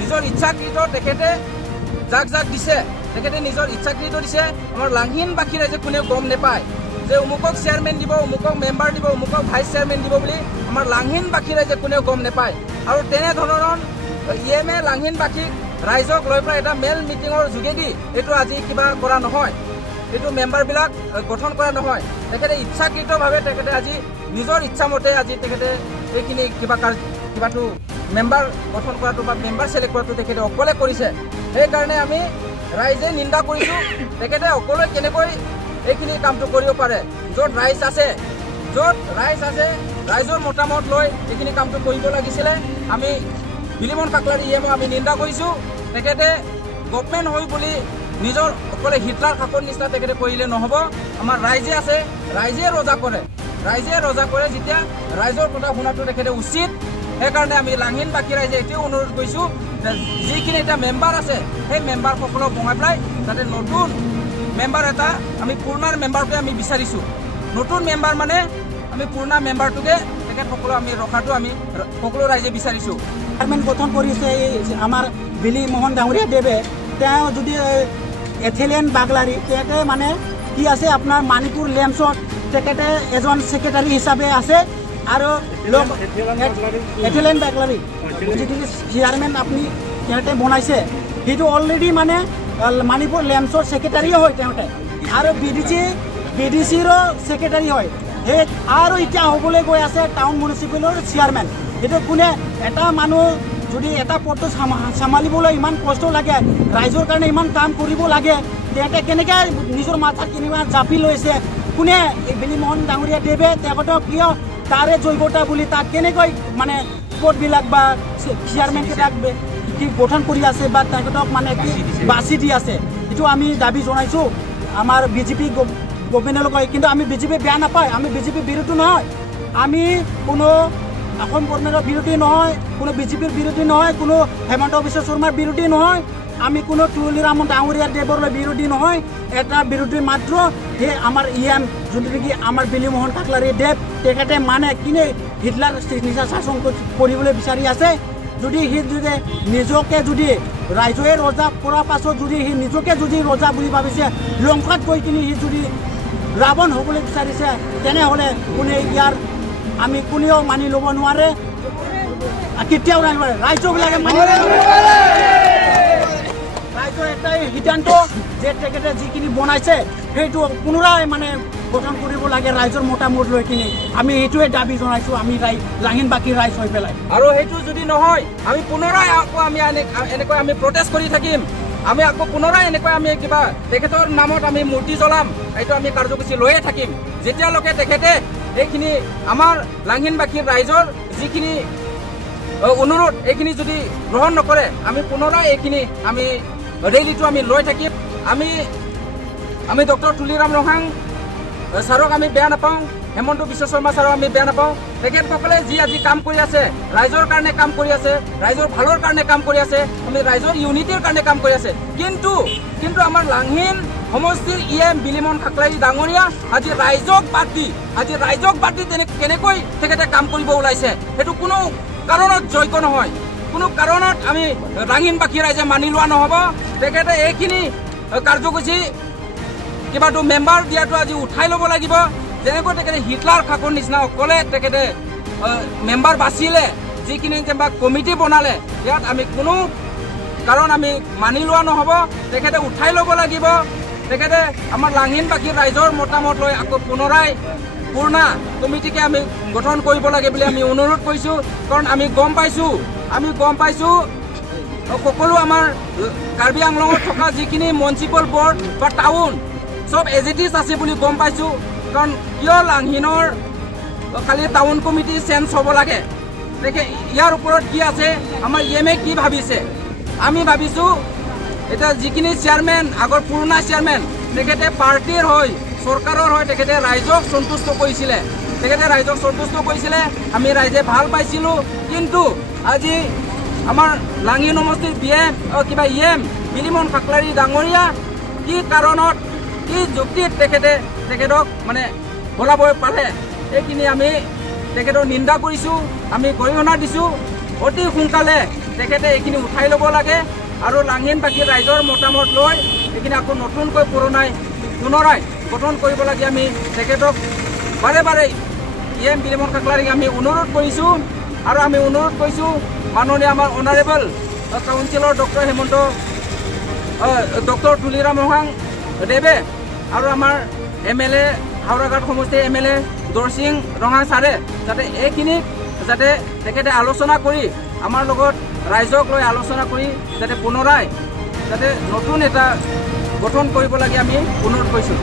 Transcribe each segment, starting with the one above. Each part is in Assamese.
নিজৰ ইচ্ছাকৃত তেখেতে যাক যাক দিছে তেখেতে নিজৰ ইচ্ছাকৃত দিছে আমাৰ লাংহিনবাসী ৰাইজে কোনেও গম নাপায় যে অমুকক চেয়াৰমেন দিব অমুকক মেম্বাৰ দিব অমুকক ভাইচ চেয়াৰমেন দিব বুলি আমাৰ লাংহিনবাসী ৰাইজে কোনেও গম নাপায় আৰু তেনেধৰণৰ ইএমএ লাংহিনবাসীক ৰাইজক লৈ পেলাই এটা মেল মিটিঙৰ যোগেদি এইটো আজি কিবা কৰা নহয় এইটো মেম্বাৰবিলাক গঠন কৰা নহয় তেখেতে ইচ্ছাকৃতভাৱে তেখেতে আজি নিজৰ ইচ্ছামতে আজি তেখেতে এইখিনি কিবাটো মেম্বাৰ গঠন কৰাটো বা মেম্বাৰ চিলেক্ট কৰাটো তেখেতে অকলে কৰিছে সেইকাৰণে আমি ৰাইজে নিন্দা কৰিছোঁ তেখেতে অকলে কেনেকৈ এইখিনি কামটো কৰিব পাৰে য'ত ৰাইজ আছে ৰাইজৰ মতামত লৈ এইখিনি কামটো কৰিব লাগিছিলে আমি বিলিমন কাকলাৰী ইএমও আমি নিন্দা কৰিছোঁ তেখেতে গভৰ্ণমেণ্ট হৈ বুলি নিজৰ অকলে হিটলাৰ শাসন নিচিনা তেখেতে কৰিলে নহ'ব আমাৰ ৰাইজে আছে ৰাইজে ৰজা কৰে যেতিয়া ৰাইজৰ কথা শুনাটো তেখেতে উচিত সেইকাৰণে আমি লাংহিনবাসী ৰাইজে এতিয়াও অনুৰোধ কৰিছোঁ যে যিখিনি এতিয়া মেম্বাৰ আছে সেই মেম্বাৰসকলক বঙাই পেলাই যাতে নতুন মেম্বাৰ এটা আমি পুৰণাৰ মেম্বাৰটোৱে আমি বিচাৰিছোঁ নতুন মেম্বাৰ মানে আমি পুৰণা মেম্বাৰটোকে তেখেতসকলক আমি ৰখাটো আমি সকলো ৰাইজে বিচাৰিছোঁ চেয়াৰমেন গঠন কৰিছে আমাৰ বিলি মোহন ডাঙৰীয়া দেৱে তেওঁ যদি এথিলিয়ান বাগলাৰী তেখেতে মানে কি আছে আপোনাৰ মণিপুৰ লেমছত তেখেতে এজন ছেক্ৰেটাৰী হিচাপে আছে আৰু এথিলিয়ান বাগলাৰী যিটো চেয়াৰমেন আপুনি তেখেতে বনাইছে সেইটো অলৰেডি মানে মণিপুৰ লেমছৰ ছেক্ৰেটাৰী হয় তেখেতে আৰু বিডিচিৰো ছেক্ৰেটাৰী হয় সেই আৰু এতিয়া হ'বলৈ গৈ আছে টাউন মিউনিচিপেলৰ চেয়াৰমেন এইটো কোনে এটা মানুহ যদি এটা পদটো চম্ভালিবলৈ ইমান কষ্ট লাগে ৰাইজৰ কাৰণে ইমান কাম কৰিব লাগে তেখেতে কেনেকৈ নিজৰ মাথাত কেনেকুৱা জাপি লৈছে কোনে এই বিলিমোহন ডাঙৰীয়া দেৱে তেখেতক কিয় তাৰে যোগ্যতা বুলি তাক কেনেকৈ মানে পদবিলাক বা চেয়াৰমেনকেইটাক কি গঠন কৰি আছে বা তেখেতক মানে কি বাছি দি আছে এইটো আমি দাবী জনাইছোঁ আমাৰ বিজেপি গভৰ্ণমেণ্টলৈ কিন্তু আমি বিজেপি বেয়া নাপায় আমি বিজেপি বিৰোধী নহয় আমি কোনো অসম গভৰ্ণমেণ্টৰ বিৰোধী নহয় কোনো বিজেপিৰ বিৰোধী নহয় কোনো হেমন্ত বিশ্ব শৰ্মাৰ বিৰোধী নহয় আমি কোনো তুলসীৰাম ডাঙৰীয়া দেৱলৈ বিৰোধী নহয় এটা বিৰোধী মাত্ৰ সেই আমাৰ ইএম যোনটো নেকি আমাৰ বিলিমোহন কাকলাৰী দেৱ তেখেতে মানে কিনে হিটলাৰ নিচিনা শাসন কৰিবলৈ বিচাৰি আছে যদি সি যদি নিজকে যদি ৰাইজে ৰজা কৰাৰ পাছত যদি সি নিজকে যদি ৰজা বুলি ভাবিছে লংকাত গৈ কিনি সি যদি ৰাৱণ হ'বলৈ বিচাৰিছে তেনেহ'লে কোনে ইয়াৰ আমি কোনেও মানি ল'ব নোৱাৰে কেতিয়াও নোৱাৰে ৰাইজবিলাকে মানি ৰাইজৰ এটাই সিদ্ধান্ত যে তেখেতে যিখিনি বনাইছে সেইটো পুনৰাই মানে গঠন কৰিব লাগে ৰাইজৰ মতামত লৈ কিনি আমি এইটোৱে দাবী জনাইছোঁ আমি লাংহিনবাসী ৰাইজ হৈ পেলাই আৰু সেইটো যদি নহয় আমি পুনৰাই আকৌ আমি এনেকৈ আমি প্ৰটেষ্ট কৰি থাকিম আমি আকৌ পুনৰাই এনেকৈ আমি কিবা তেখেতৰ নামত আমি মূৰ্তি জ্বলাম এইটো আমি কাৰ্যসূচী লৈয়ে থাকিম যেতিয়ালৈকে তেখেতে এইখিনি আমাৰ লাংহিনবাসীৰ ৰাইজৰ যিখিনি অনুৰোধ এইখিনি যদি গ্ৰহণ নকৰে আমি পুনৰাই এইখিনি আমি ৰেলীটো আমি লৈ থাকিম আমি ডক্টৰ তুলিৰাম ৰহাং ছাৰক আমি বেয়া নাপাওঁ হেমন্ত বিশ্ব শৰ্মা ছাৰক আমি বেয়া নাপাওঁ তেখেতসকলে যি আজি কাম কৰি আছে ৰাইজৰ কাৰণে কাম কৰি আছে ৰাইজৰ ভালৰ কাৰণে কাম কৰি আছে আমি ৰাইজৰ ইউনিটিৰ কাৰণে কাম কৰি আছে কিন্তু আমাৰ লাংহিন সমষ্টিৰ ইএম বিলিমন কাকলাৰী ডাঙৰীয়া আজি ৰাইজক বাদ দি কেনেকৈ তেখেতে কাম কৰিব ওলাইছে সেইটো কোনো কাৰণত যোগ্য নহয় কোনো কাৰণত আমি লাংহিনবাসী ৰাইজে মানি লোৱা নহ'ব তেখেতে এইখিনি কাৰ্যসূচী কিবাটো মেম্বাৰ দিয়াটো আজি উঠাই ল'ব লাগিব যেনেকৈ তেখেতে হিটলাৰ শাসন নিচিনা অকলে তেখেতে মেম্বাৰ বাচিলে যিখিনি যেনিবা কমিটি বনালে ইয়াত আমি কোনো কাৰণ আমি মানি লোৱা নহ'ব তেখেতে উঠাই ল'ব লাগিব তেখেতে আমাৰ লাংহিনবাসী ৰাইজৰ মতামত লৈ আকৌ পুনৰাই পুৰণা কমিটিকে আমি গঠন কৰিব লাগে বুলি আমি অনুৰোধ কৰিছোঁ কাৰণ আমি গম পাইছোঁ সকলো আমাৰ কাৰ্বি আংলঙত থকা যিখিনি মিউনিচিপেল বৰ্ড বা টাউন সব এজিটিছ আছে বুলি গম পাইছোঁ কাৰণ কিয় লাংহিনৰ খালি টাউন কমিটি চেঞ্জ হ'ব লাগে দেখে ইয়াৰ ওপৰত কি আছে আমাৰ ইএমএ কি ভাবিছে আমি ভাবিছোঁ এতিয়া যিখিনি চেয়াৰমেন আগৰ পুৰণা চেয়াৰমেন তেখেতে পাৰ্টিৰ হয় চৰকাৰৰ হয় তেখেতে ৰাইজক সন্তুষ্ট কৰিছিলে আমি ৰাইজে ভাল পাইছিলোঁ কিন্তু আজি আমাৰ লাঙি সমষ্টিৰ BM কিবা EM বিলিমন কাকলাৰী ডাঙৰীয়া কি কাৰণত কি যুক্তিত তেখেতক মানে বলাব পালে এইখিনি আমি তেখেতৰ নিন্দা কৰিছোঁ আমি গৰিহণা দিছোঁ অতি সোনকালে তেখেতে এইখিনি উঠাই ল'ব লাগে আৰু লাঙিনবাসী ৰাইজৰ মতামত লৈ এইখিনি আকৌ নতুনকৈ পুনৰাই গঠন কৰিব লাগে আমি তেখেতক বাৰে বাৰে EM বিলিমন কাকলাৰীক আমি অনুৰোধ কৰিছোঁ আৰু আমি অনুৰোধ কৰিছোঁ মাননীয় আমাৰ অনাৰেবল কাউন্সিলৰ ডক্টৰ তুলিৰাম ৰহাং দেৱে আৰু আমাৰ MLA হাওৰাঘাট সমষ্টিৰ MLA দৰসিং ৰহাং ছাৰে যাতে এইখিনিক যাতে তেখেতে আলোচনা কৰি আমাৰ লগত ৰাইজক লৈ আলোচনা কৰি যাতে পুনৰাই যাতে নতুন এটা গঠন কৰিব লাগে আমি অনুৰোধ কৰিছোঁ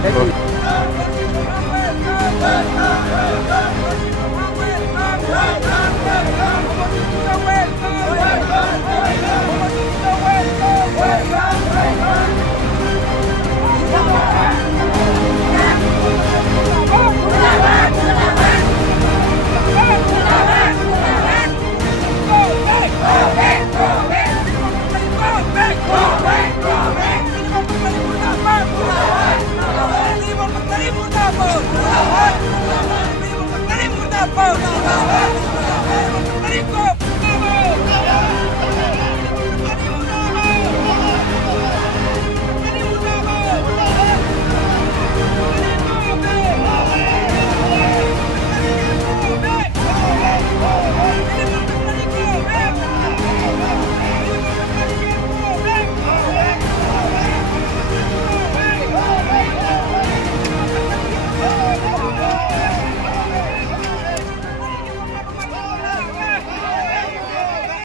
Go!